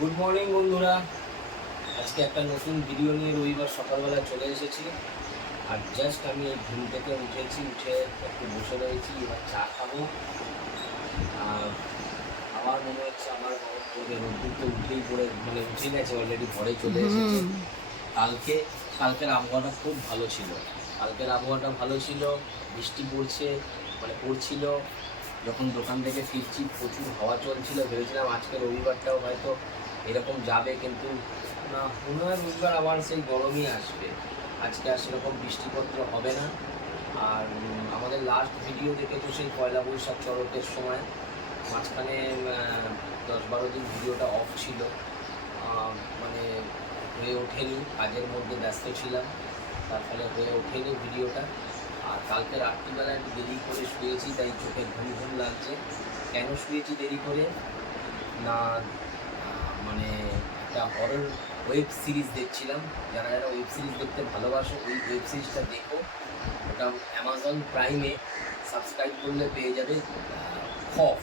Good morning বন্ধুরা। আজকে একটা নতুন ভিডিও নিয়ে রবিবার সকালবেলা চলে এসেছি। আর জাস্ট আমি এই ঘুম থেকে উঠেছি উঠে একটু বসে রয়েছি এবার চা খাব। আর আমার মনে হচ্ছে আমার ওদের রোদ্দুরতে উঠেই পড়ে মানে উঠে গেছে অলরেডি ঘরে চলে এসেছে। কালকে কালকের আবহাওয়াটা খুব ভালো ছিল। কালকের আবহাওয়াটা ভালো ছিল বৃষ্টি পড়ছে মানে পড়ছিল। যখন দোকান থেকে ফিরছি প্রচুর হাওয়া চলছিল ভেবেছিলাম আজকে রবিবারটাও হয়তো এরকম যাবে কিন্তু, না হয় রবিবার আবার সেই গরমই আসবে। আজকে আর সেরকম বৃষ্টিপত্র হবে না। আর আমাদের লাস্ট ভিডিও দেখেছ সেই পয়লা বৈশাখ চড়কের সময় মাঝখানে দশ বারো দিন ভিডিওটা অফ ছিল। মানে হয়ে ওঠেনি, কাজের মধ্যে ব্যস্ত ছিলাম। তার ফলে হয়ে ওঠেনি ভিডিওটা আর কালকে রাত্রিবেলা একটু দেরি করে শুয়েছি, তাই চোখে ঘুম ঘুম লাগছে। কেন শুয়েছি দেরি করে? না মানে একটা হরর ওয়েব সিরিজ দেখছিলাম। যারা যারা ওয়েব সিরিজ দেখতে ভালোবাসো ওই ওয়েব সিরিজটা দেখো। ওটা অ্যামাজন প্রাইমে সাবস্ক্রাইব করলে পেয়ে যাবে খফ।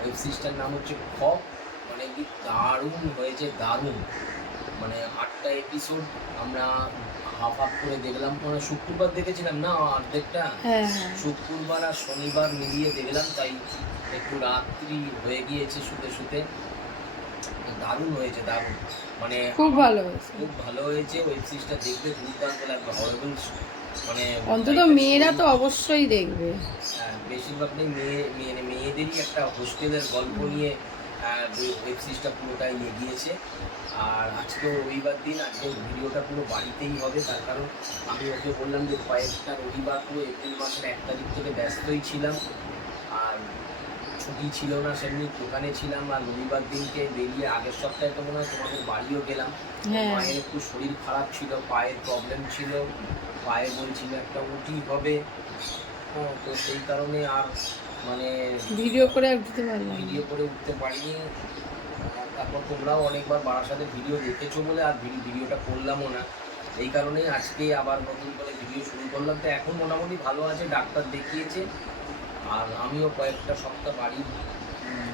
ওয়েব সিরিজটার নাম হচ্ছে খফ। মানে কি দারুণ হয়েছে দারুণ। মানে আটটা এপিসোড আমরা হাফ হাফ করে দেখলাম। মানে শুক্রবার দেখেছিলাম না? অর্ধেকটা? হ্যাঁ হ্যাঁ। শুক্রবার আর শনিবার মিলিয়ে দেখলাম তাই একটু রাত্রি হয়ে গিয়েছে শুতে শুতে। দারুণ হয়েছে দারুণ। মানে খুব ভালো হয়েছে। খুব ভালো হয়েছে ওয়েব সিরিজটা দেখতে দুর্দান্ত লাগবে হরবেল মানে অন্তত মেয়েরা তো অবশ্যই দেখবে। হ্যাঁ, বেশিরভাগটাই মেয়ে মেয়ে মেয়েদেরই একটা হোস্টেলের গল্প নিয়ে ওয়েব সিরিজটা পুরোটাই এগিয়েছে। আর আজকে রবিবার দিন আজকে ভিডিওটা পুরো বাড়িতেই হবে। তার কারণ আমি ওকে বললাম যে কয়েকটা রবিবার পুরো এপ্রিল মাসের এক তারিখ থেকে ব্যস্তই ছিলাম। আর ছুটি ছিল না সেমনি দোকানে ছিলাম আর রবিবার দিনকে বেরিয়ে আগের সপ্তাহে তো মনে হয় তোমাদের বাড়িও গেলাম। হ্যাঁ। মায়ের একটু শরীর খারাপ ছিল পায়ের প্রবলেম ছিল পায়ে বলছিল একটা উটি হবে। হ্যাঁ, তো সেই কারণে আর মানে ভিডিও করে আর দিতে পারলাম না। ভিডিও করে উঠতে পারিনি। তারপর তোমরাও অনেকবার বাড়ার সাথে ভিডিও দেখেছ বলে আর ভিডিওটা করলামও না। এই কারণেই আজকে আবার নতুন করে ভিডিও শুরু করলাম। তো এখন মোটামুটি ভালো আছে ডাক্তার দেখিয়েছে। আর আমিও কয়েকটা সপ্তাহ বাড়ির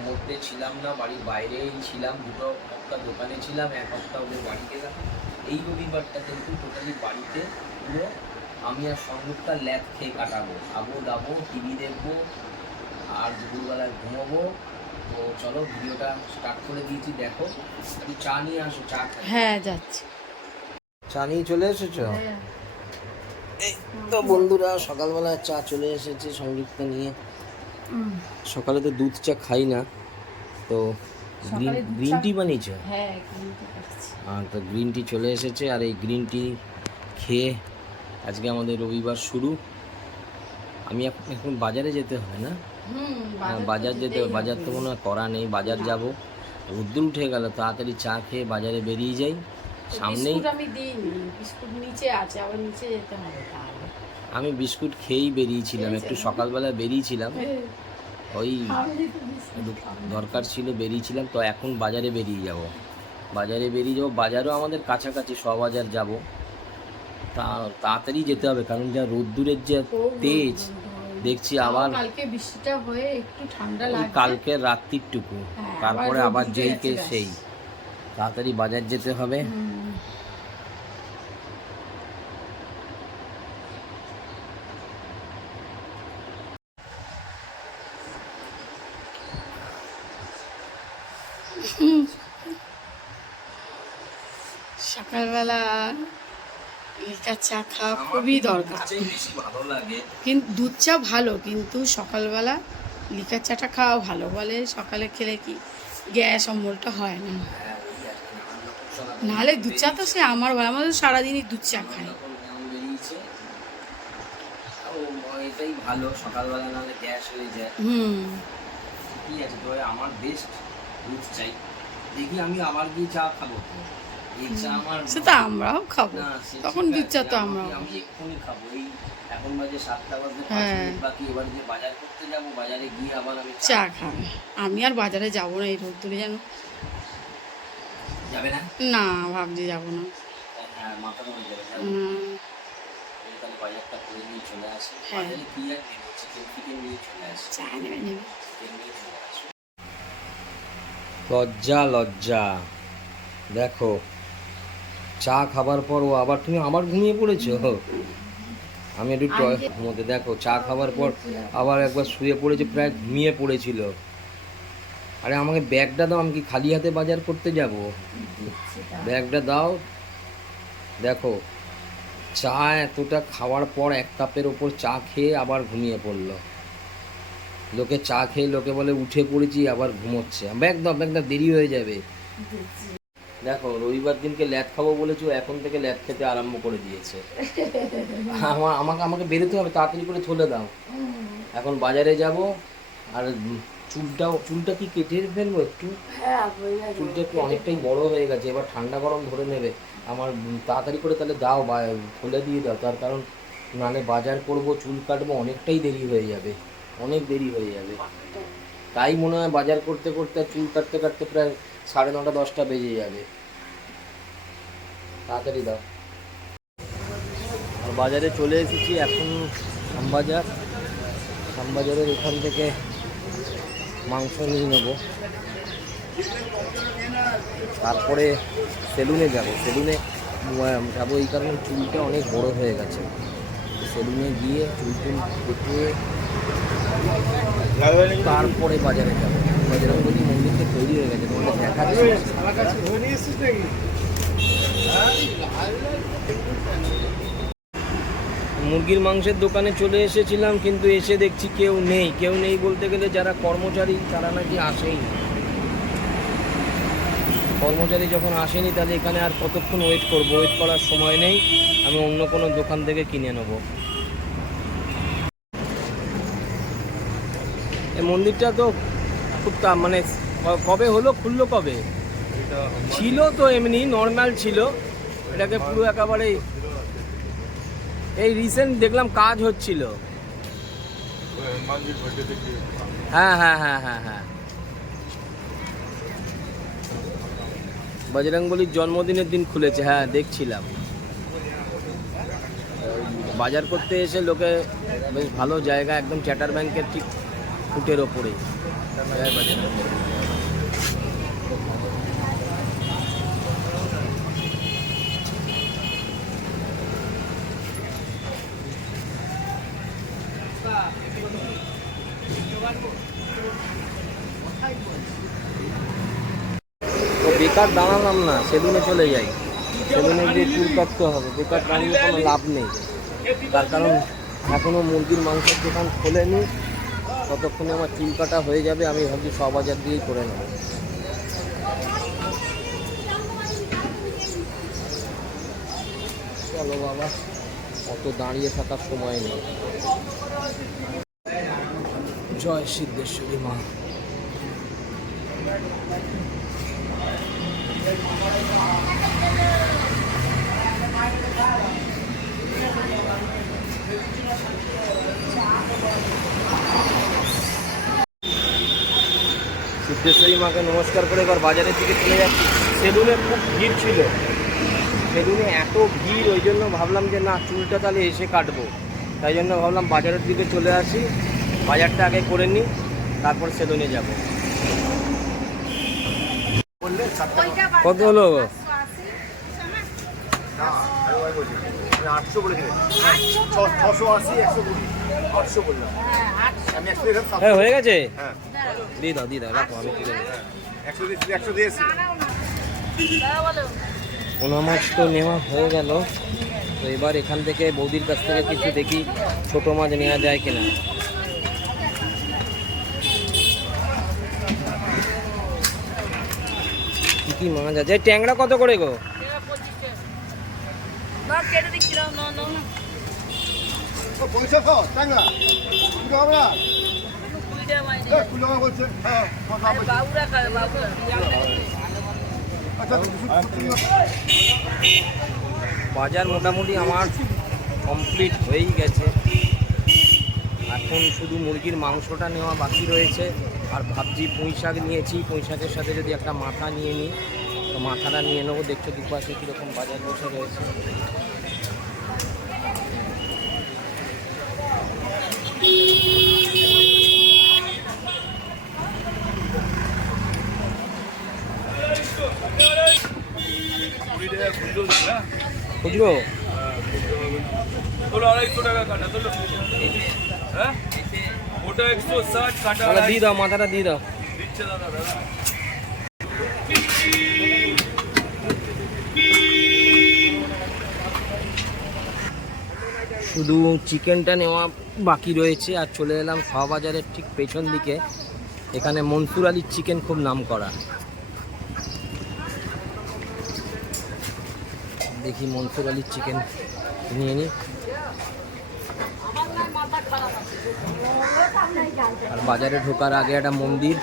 মধ্যে ছিলাম না বাড়ির বাইরেই ছিলাম দুটো সপ্তাহ দোকানে ছিলাম এক সপ্তাহ ওদের বাড়ি গেলাম। এই রবিবারটা কিন্তু টোটালি বাড়িতে পুরো আমি আর সংযুক্তা ল্যাব খেয়ে কাটাবো। খাব দাবো টিভি দেখব আর দুপুরবেলায় ঘুমাবো। তো চলো ভিডিওটা স্টার্ট করে দিয়েছি দেখো। একটু চা নিয়ে আসো চা খাই। হ্যাঁ যাচ্ছি। চা নিয়ে চলে এসেছ? এই তো বন্ধুরা সকালবেলা চা চলে এসেছে সংযুক্ত নিয়ে। সকালে তো দুধ চা খাই না তো গ্রিন টি বানিয়েছো? হ্যাঁ তো গ্রিন টি চলে এসেছে আর এই গ্রিন টি খেয়ে আজকে আমাদের রবিবার শুরু। আমি এখন বাজারে যেতে হয় না? হ্যাঁ, বাজার যেতে বাজার তো মনে হয় করা নেই বাজার যাব। রোদ্দুর উঠে গেল তাড়াতাড়ি চা খেয়ে বাজারে বেরিয়ে যাই। সামনেই আমি দিইনি বিস্কুট নিচে আছে আবার নিচে যেতে হবে আমি বিস্কুট খেয়েই বেরিয়েছিলাম একটু সকালবেলা বেরিয়েছিলাম। ওই বিস্কুট একটু দরকার ছিল বেরিয়েছিলাম তো এখন বাজারে বেরিয়ে যাব। বাজারে বেরিয়ে যাব বাজারও আমাদের কাছাকাছি শ বাজার যাব। তা তাড়াতাড়ি যেতে হবে কারণ যা রোদ্দুরের যে তেজ। দেখছি আবার কালকে বৃষ্টিটা হয়ে একটু ঠান্ডা ওই লাগছে। কালকের রাত্রিরটুকু হ্যাঁ, তারপরে আবার আবার রোদ উঠে যেই কে সেই। তাড়াতাড়ি বাজার যেতে হবে। সকালবেলা লিকার চা খাওয়া খুবই দরকার। কিন্তু দুধ চা ভালো কিন্তু সকালবেলা লিকার চাটা খাওয়া ভালো বলে সকালে খেলে কি গ্যাস অম্বলটা হয় না হ্যাঁ, ওই আর কি, নানান রকম সব নাহলে দুধ চা তো সে আমার ভালো আমাদের সারাদিনই দুধ চা খাই এটাই ভালো সকালবেলা নাহলে হয়ে যায় হুম। কি আছে আমার বেস্ট চাই দেখি আমি আবার গিয়ে চা খাব আমরাও খাব। তখন দুধ তো আমি- এক্ষুনি খাব। এই এখন সাতটা হ্যাঁ। বাকি এবার বাজার করতে যাব বাজারে গিয়ে আবার আমি চা আমি আর বাজারে যাব না এই রোদ্দুরে যেন যাবে না? না ভাবছি যাব না। হ্যাঁ মাথা ধরে যাবে যাবে। তাহলে বাজারটা করে নিয়ে চলে আসি। হ্যাঁ। বাজারে কি আর নেব? চিকেন ফিকেন নিয়ে চলে আসি। চা নেবে নেবে। চিকেন নিয়ে চলে আসি। লজ্জা লজ্জা। দেখো চা খাবার পর ও আবার তুমি আবার ঘুমিয়ে পড়েছো? আমি একটু ঘুমোতে দেখো চা খাবার পর আবার একবার শুয়ে পড়েছে প্রায় ঘুমিয়ে পড়েছিল। আরে আমাকে ব্যাগটা দাও আমি কি খালি হাতে বাজার করতে যাব? ব্যাগটা দাও। দেখো চা এতটা খাওয়ার পর এক কাপের ওপর চা খেয়ে আবার ঘুমিয়ে পড়ল। লোকে চা খেয়ে লোকে বলে উঠে পড়েছি আবার ঘুমোচ্ছে। ব্যাগ দাও ব্যাগ দাও দেরি হয়ে যাবে। দেখো রবিবার দিনকে ল্যাদ খাব বলেছ এখন থেকে ল্যাদ খেতে আরম্ভ করে দিয়েছে। আমার আমাকে আমাকে বেরোতে হবে তাড়াতাড়ি করে থলে দাও। এখন বাজারে যাব আর চুলটাও চুলটা কি কেটে ফেলব একটু? চুলটা একটু অনেকটাই বড় হয়ে গেছে এবার ঠান্ডা গরম ধরে নেবে। আমার তাড়াতাড়ি করে তাহলে দাও বা খুলে দিয়ে দাও তার কারণ নালে বাজার করব চুল কাটবো অনেকটাই দেরি হয়ে যাবে অনেক দেরি হয়ে যাবে। তাই মনে হয় বাজার করতে করতে চুল কাটতে কাটতে প্রায় সাড়ে নটা দশটা বেজে যাবে। তাড়াতাড়ি দাও। আর বাজারে চলে এসেছি এখন শ্যামবাজার। শ্যামবাজারের এখান থেকে মাংস নিয়ে নেব তারপরে সেলুনে যাব সেলুনে যাব এই কারণে চুলটা অনেক বড় হয়ে গেছে সেলুনে গিয়ে চুল টুল কেটে তারপরে বাজারে যাব বজরঙ্গলি মন্দিরটা তৈরি হয়ে গেছে তোমাদের দেখাচ্ছি মুরগির মাংসের দোকানে চলে এসেছিলাম কিন্তু এসে দেখছি কেউ নেই। কেউ নেই বলতে গেলে যারা কর্মচারী তারা নাকি আসেই কর্মচারী যখন আসেনি তাহলে এখানে আর কতক্ষণ ওয়েট করব? ওয়েট করার সময় নেই। আমি অন্য কোনো দোকান থেকে কিনে নেব। এই মন্দিরটা তো খুব তা- মানে কবে হলো? খুললো কবে? ছিল তো এমনি নর্মাল ছিল। এটাকে পুরো একেবারে এই রিসেন্ট দেখলাম কাজ হচ্ছিল। হ্যাঁ হ্যাঁ হ্যাঁ হ্যাঁ হ্যাঁ। বজরংবলির জন্মদিনের দিন খুলেছে হ্যাঁ দেখছিলাম। বাজার করতে এসে লোকে বেশ ভালো জায়গা একদম চ্যাটার ব্যাংকের ঠিক ফুটের ওপরে। বেকার দাঁড়ালাম না, সেদিনে চলে যাই। সেলুনে গিয়ে চুল কাটতে হবে বেকার দাঁড়িয়ে কোনো লাভ নেই। তার কারণ এখনও মুরগির মাংসের দোকান খোলেনি। ততক্ষণে আমার চুল কাটা হয়ে যাবে, আমি ভাবছি ছ বাজার দিয়েই করে নেব। চলো বাবা, অত দাঁড়িয়ে থাকার সময় নেই। জয় সিদ্ধেশ্বরী মা। সিদ্ধেশ্বরী মাকে নমস্কার করে এবার বাজারের দিকে চলে যাচ্ছি। সেলুনে খুব ভিড় ছিল। সেলুনে এত ভিড়, ওই জন্য ভাবলাম যে না, চুলটা তাহলে এসে কাটবো। তাই জন্য ভাবলাম বাজারের দিকে চলে আসি। বাজারটা আগে করে নিই, তারপর সেলুনে যাব। একশো দিলাম হ্যাঁ হয়ে গেছে? হ্যাঁ। দিয়ে দাও দিয়ে দাও রাখো আমি পোনা মাছ তো নেওয়া হয়ে গেল। তো এবার এখান থেকে বৌদির কাছ থেকে কিছু দেখি ছোট মাছ নেওয়া যায় কিনা। কি মাছ আছে ট্যাংরা কত করে গো? হ্যাঁ। আচ্ছা বাজার মোটামুটি আমার কমপ্লিট হয়েই গেছে। এখন শুধু মুরগির মাংসটা নেওয়া বাকি রয়েছে। আর ভাবছি পুঁই শাক নিয়েছি, পুঁই শাকের সাথে যদি একটা মাথা নিয়ে নিই, তো মাথাটা নিয়ে নেব, দেখছ দুপাশে কীরকম বাজার বসে রয়েছে। খুচরো আড়াইশো টাকা কাটা হ্যাঁ? ওটা একশো ষাট কাটা তাহলে দিয়ে দাও, মাথাটা দিয়ে দাও। দিচ্ছে দাদা দাদা শুধু চিকেনটা নেওয়া বাকি রয়েছে, আর চলে এলাম শাহবাজারের ঠিক পেছন দিকে। এখানে মনসুর আলীর চিকেন খুব নাম করা। দেখি মনসুর আলীর চিকেন নিয়ে নিই আর বাজারে ঢোকার আগে একটা মন্দির।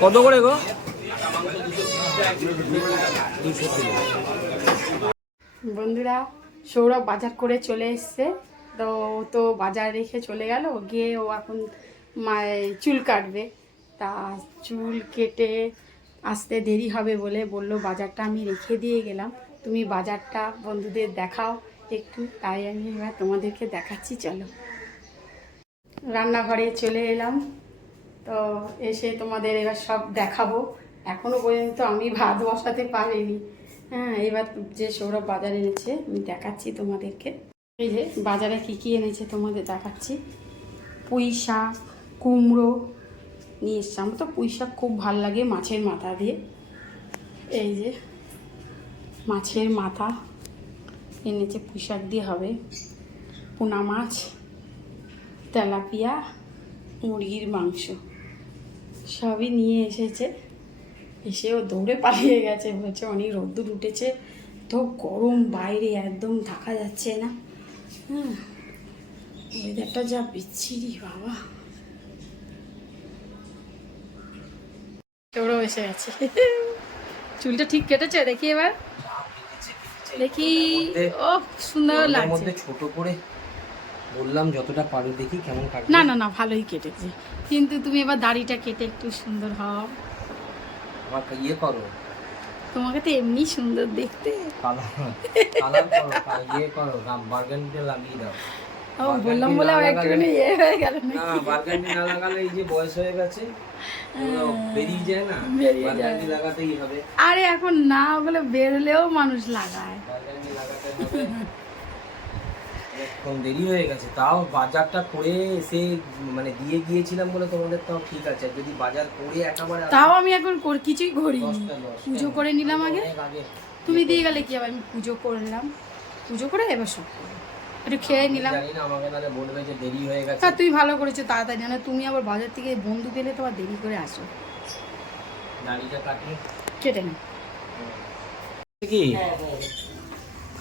কত করে গো? বন্ধুরা, সৌরভ বাজার করে চলে এসছে। তো ও তো বাজার রেখে চলে গেল, গিয়ে ও এখন চুল কাটবে। তা চুল কেটে আসতে দেরি হবে বলে বলল, বাজারটা আমি রেখে দিয়ে গেলাম। তুমি বাজারটা বন্ধুদের দেখাও একটু, তাই আমি এবার তোমাদেরকে দেখাচ্ছি, চলো। রান্নাঘরে চলে এলাম। তো এসে তোমাদের এবার সব দেখাবো। এখনও পর্যন্ত আমি ভাত বসাতে পারিনি। হ্যাঁ এবার যে সৌরভ বাজার এনেছে, আমি দেখাচ্ছি তোমাদেরকে। এই যে বাজারে কী কী এনেছে তোমাদের দেখাচ্ছি। পুঁই শাক, কুমড়ো নিয়ে এসছে। আমার তো পুঁই শাক খুব ভালো লাগে মাছের মাথা দিয়ে। এই যে মাছের মাথা এনেছে, পুঁই শাক দিয়ে হবে। পোনা মাছ, তেলাপিয়া, মুরগির মাংস সবই নিয়ে এসেছে। এসেও দৌড়ে পালিয়ে গেছে বলছে অনেক রোদ্দুর উঠেছে। তো গরম বাইরে একদম থাকা যাচ্ছে না। হ্যাঁ ওয়েদারটা যা বিচ্ছিরি বাবা। তোরও এসে গেছে। চুলটা ঠিক কেটেছে? দেখি এবার। দেখি। ও সুন্দর লাগছে। মধ্যে ছোট করে বললাম যতটা পারি দেখি কেমন কাটবে। না না না ভালোই কেটেছে। কিন্তু তুমি এবার দাড়িটা কেটে একটু সুন্দর হও। আমাকে ইয়ে করো। তোমাকে তো এমনি সুন্দর দেখতে। কালার করো ইয়ে করো বার্গানিটা লাগিয়ে দাও। বললাম বলে একটুখানি ইয়ে হয়ে গেল না না না লাগালে এই যে বয়স হয়ে গেছে বেরিয়ে যায় না। হ্যাঁ, লাগাতেই হবে। আরে এখন না ওগুলো বেরোলেও মানুষ লাগায়। লাগাতে দেরি হয়ে গেছে। তাও বাজারটা করে এসে মানে দিয়ে গিয়েছিলাম বলে তোমাদের তাও ঠিক আছে। যদি বাজার করে একেবারে তাও আমি এখন কিছুই দশ। পুজো করে নিলাম আগে। তুমি দিয়ে গেলে কি হবে আমি পুজো করলাম পুজো করে এবার সব একটু খেয়ে নিলাম। হয়ে গেছে। তুই ভালো করেছ তাড়াতাড়ি। জানো তুমি আবার বাজার থেকে বন্ধু পেলে তোমার দেরি করে আসো। কেটে। না কি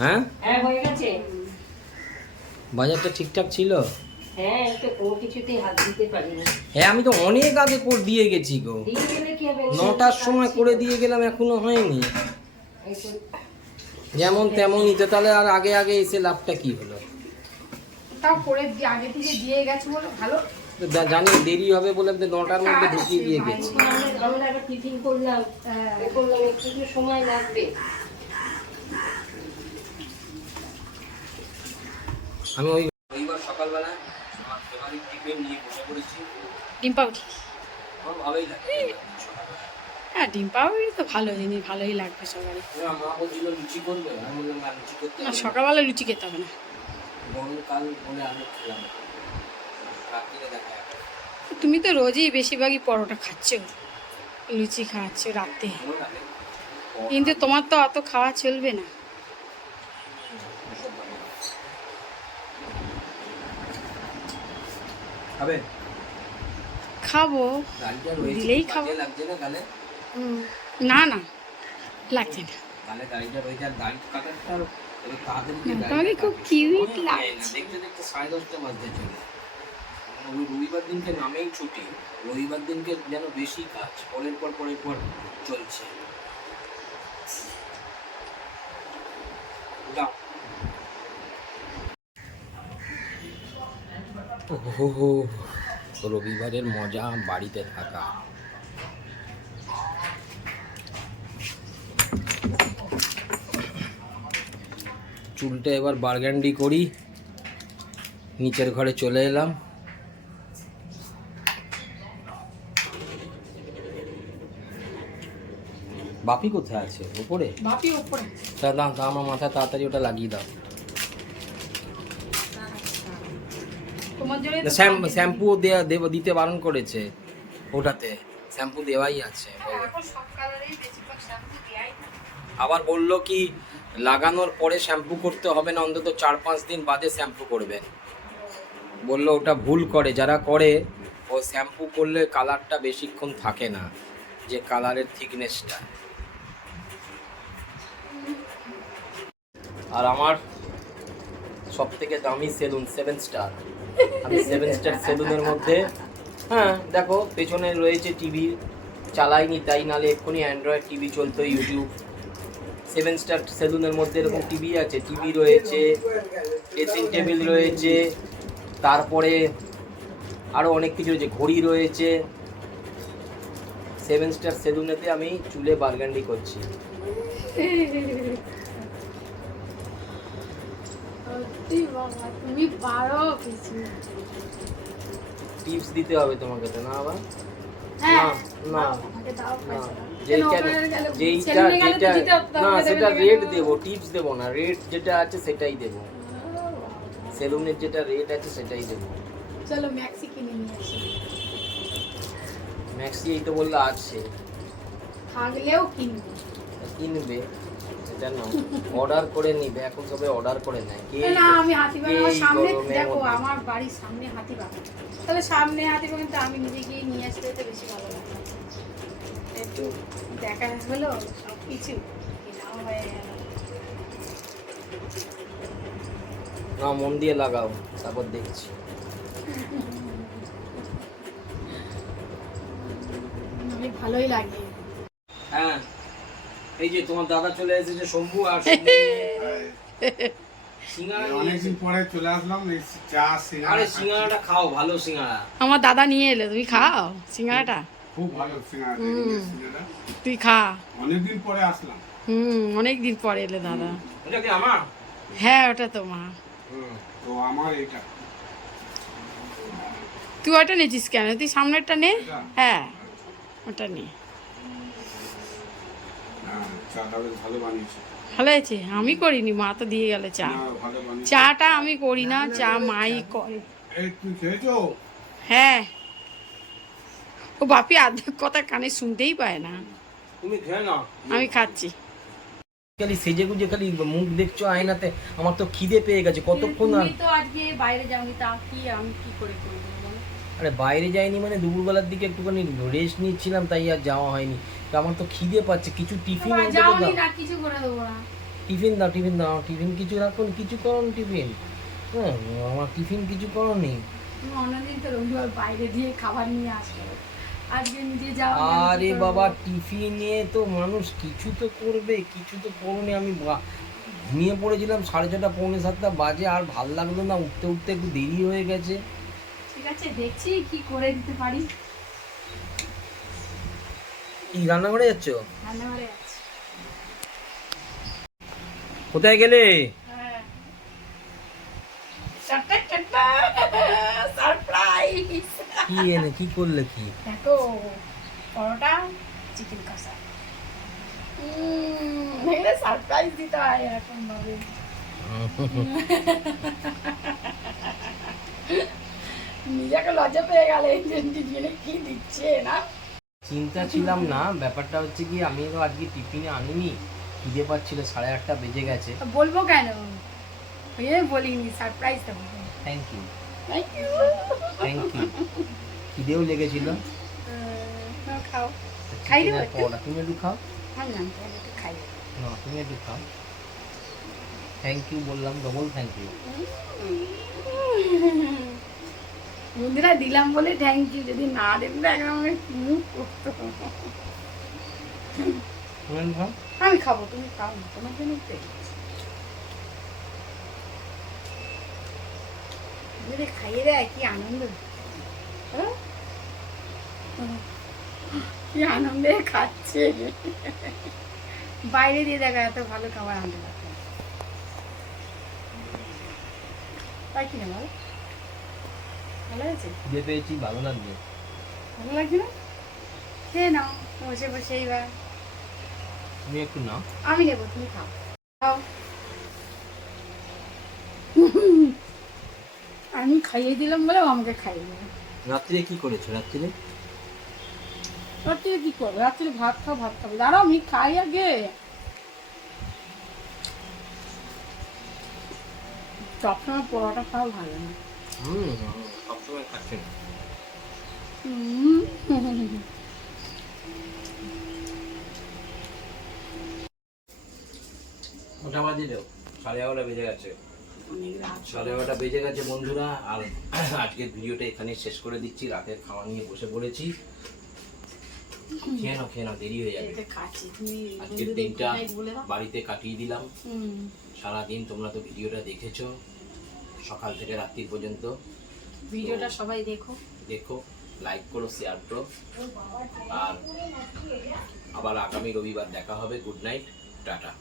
হ্যাঁ। হ্যাঁ হয়ে গেছে। বাজারটা ঠিকঠাক ছিল? হ্যাঁ তো কোনো কিছুতেই হাত দিতে পারিনি। হ্যাঁ আমি তো অনেক আগে করে দিয়ে গেছি গো। নটার সময় করে দিয়ে গেলাম এখনও হয়নি। যেমন তেমনই তো তাহলে আর আগে আগে এসে লাভটা কি হলো? তাও করে দিয়ে- আগে থেকে দিয়ে গেছো বলো ভালো। জানি দেরি হবে বলে আমি নটার মধ্যে ঢুকিয়ে দিয়ে গেছি। আমরা টিফিন করলাম। করলাম একটু সময় লাগবে। আমি ওই রবিবার সকালবেলা আমার ফেভারিট টিফিন নিয়ে বসে পড়েছি। ডিম আমার ভালোই লাগে। হ্যাঁ ডিম পাউডি তো ভালো জিনিস ভালোই লাগবে সবারই। মা বলছিল লুচি করবে? আমি বললাম না লুচি করতে না সকালবেলা লুচি খেতে হবে না। গরমকাল বলে আমি খেলাম। রাত্রিরে দেখা তুমি তো রোজই বেশিরভাগই পরোটা খাচ্ছ লুচি খাচ্ছ রাতে কিন্তু তোমার তো অত খাওয়া চলবে না। খাবে? খাব। দিলেই খাব। লাগছে না গালে? না না লাগছে না। গালে গাড়িটা রয়েছে আর দাড়ি তোমাকে খুব লাগছে। দেখতে দেখতে সাড়ে দশটা বাজতে চলে ওই রবিবার দিনকে নামেই ছুটি রবিবার দিনকে যেন বেশি কাজ পরের পর পরের পর চলছে। যাও। ওহো রবিবারের মজা বাড়িতে থাকা। চুলটা এবার বার্গান্ডি করি নিচের ঘরে চলে এলাম। বাপি কোথায় আছে? উপরে বাপি ওপরে। তা দাও আমার মাথায় তাড়াতাড়ি ওটা লাগিয়ে দাও। তোমার জন্য শ্যাম্পু দেয়া দেব দিতে বারণ করেছে ওটাতে। শ্যাম্পু দেওয়াই আছে। আবার বলল কি লাগানোর পরে শ্যাম্পু করতে হবে না অন্তত চার পাঁচ দিন বাদে শ্যাম্পু করবেন বলল ওটা ভুল করে। যারা করে ও শ্যাম্পু করলে কালারটা বেশিক্ষণ থাকে না যে কালারের থিকনেসটা। আর আমার সব থেকে দামি সেলুন সেভেন স্টার। আমি সেভেন স্টার সেলুনের মধ্যে। হ্যাঁ। দেখো পেছনে রয়েছে টিভি চালাইনি তাই নালে এক্ষুনি অ্যান্ড্রয়েড টিভি চলতো ইউটিউব সেভেন স্টার সেলুনের মধ্যে এরকম টিভি আছে। টিভি রয়েছে ড্রেসিং টেবিল রয়েছে তারপরে আরও অনেক কিছু রয়েছে। ঘড়ি রয়েছে। সেভেন স্টার সেলুনেতে আমি চুলে বার্গান্ডি করছি। সত্যি বাবা তুমি পারো কিছু। টিপস দিতে হবে তোমাকে তো না আবার হ্যাঁ না যেইটা যেটা না সেটা রেট দেবো টিপস দেবো না রেট যেটা আছে সেটাই দেবো। সেলুনের যেটা রেট আছে সেটাই দেবো। চলো ম্যাক্সি কিনে নিয়ে আসি। ম্যাক্সি এই তো বললে আছে। থাকলেও কিনবো। কিনবে। সেটা অর্ডার করে নিবে এখন সবাই অর্ডার করে নেয়। কে না আমি হাতি বাগান আমার সামনে দেখো আমার বাড়ির সামনে হাতি বাগান তাহলে সামনে হাতি বাগান তো আমি নিজে গিয়ে নিয়ে আসতে তো বেশি ভালো লাগে। একটু দেখা হলো সব কিছু কেনাও হয়ে গেল। না মন দিয়ে লাগাও তারপর দেখছি। ভালোই লাগে। হ্যাঁ। এই যে তোমার দাদা চলে এসেছে শম্ভু আর শম্ভু। নিয়ে সিঙ্গারা নিয়ে অনেকদিন পরে চলে আসলাম চা সিঙ্গারা আরে সিঙ্গারাটা খাও ভালো সিঙ্গারা। আমার দাদা নিয়ে এলে তুমি খাও সিঙ্গারাটা? খুব ভালো সিঙ্গারা সিঙ্গারা তুই খা। অনেকদিন পরে আসলাম। হুম অনেক দিন পরে এলে দাদা। কি আমার? হ্যাঁ ওটা তোমার তো আমার এটা তুই ওটা নিয়েছিস কেন? তুই সামনেরটা নে। হ্যাঁ ওটা নে। হ্যাঁ, চাটা বেশ ভালো বানিয়েছে। ভালো হয়েছে? আমি করিনি মা তো দিয়ে গেল চা। না, চাটা আমি করি না চা মাই করে। তুই খেয়েছো? হ্যাঁ। ও বাপি আর্ধেক কথা কানে শুনতেই পায় না। তুমি খেয়ে নাও। আমি খাচ্ছি। খালি সেজে গুজে খালি মুখ দেখছ আয়নাতে আমার তো খিদে পেয়ে গেছে কতক্ষণ আর তুমি তো আজকে বাইরে যাওনি তা কি আমি কি করে করব? আরে বাইরে যাইনি মানে দুপুরবেলার দিকে একটুখানি রেস্ট নিচ্ছিলাম তাই আর যাওয়া হয়নি। আমার তো খিদে পাচ্ছে কিছু টিফিন যাওনি দাও। না কিছু করে দেবো না। টিফিন দাও টিফিন দাও টিফিন কিছু রাখুন কিছু করুন টিফিন। হ্যাঁ আমার টিফিন কিছু করো নি। তুমি অন্যদিন তো রবিবার বাইরে দিয়ে খাবার নিয়ে আসো আজকে নিজে যাও আরে বাবা টিফিনে তো মানুষ কিছু তো করবে কিছু তো করুনি আমি ঘুমিয়ে পড়েছিলাম সাড়ে ছটা পৌনে সাতটা বাজে আর ভালো লাগল না উঠতে উঠতে একটু দেরি হয়ে গেছে। ঠিক আছে দেখছি কি করে দিতে পারি। কি রান্না করে যাচ্ছ। কোথায় গেলে? হ্যাঁ। কি এনে কি করলে কি? দেখো পরোটা চিকেন কষা। সারপ্রাইজ দিতে হয় এরকম ভাবে নিজেকে লজ্জা পেয়ে গেলে কি দিচ্ছে না? চিন্তা ছিলাম না ব্যাপারটা হচ্ছে কি আমি তো আজকে টিফিনে আনিনি খিদে পাচ্ছিল সাড়ে আটটা বেজে গেছে বলব কেন ওই বলিনি সারপ্রাইজ দেবো thank you thank you thank you খিদেও লেগেছিল খাও খাই চিকেনের তুমি একটু খাও হ্যাঁ না একটু খাই না তুমি একটু খাও থ্যাংক ইউ বললাম ডবল থ্যাংক ইউ বন্ধুরা দিলাম বলে থ্যাংক ইউ যদি না এখন আমাকে মুখ করতো আমি খাব তুমি খাও না তোমার জন্য খাইয়ে দেয় কি আনন্দ হ্যাঁ? কি আনন্দে খাচ্ছে। বাইরে দিয়ে দেখা এত ভালো খাবার আনতে পারতো না। তাই কি না বল? ভালো হয়েছে খিদে পেয়েছি ভালো লাগবে। ভালো লাগছে না? খেয়ে নাও বসে বসে এইবার। তুমি একটু নাও। আমি নেব তুমি খাও। খাও। আমি খাইয়ে দিলাম বলে আমাকে খাইয়ে দিল। রাত্রে কি করেছ? রাত্রে রাত্রে কি করব? রাত্রে ভাত খাও ভাত খাব। দাঁড়াও আমি খাই আগে। সবসময় পরোটা খাওয়া ভালো না। হুম। সবসময় খাচ্ছে না ওটা বাজে দাও। সাড়ে এগারোটা বেজে গেছে। সাড়ে এগারোটা বেজে গেছে বন্ধুরা। আর আজকের ভিডিওটা এখানে শেষ করে দিচ্ছি। রাতের খাওয়া নিয়ে বসে পড়েছি। খেয়ে নাও খেয়ে নাও দেরি হয়ে যাবে। আজকের দিনটা বাড়িতে কাটিয়ে দিলাম। সারাদিন তোমরা তো ভিডিওটা দেখেছ। সকাল থেকে রাত্রি পর্যন্ত। ভিডিওটা সবাই দেখো। দেখো লাইক করো শেয়ার করো। আর আবার আগামী রবিবার দেখা হবে। Good night tata.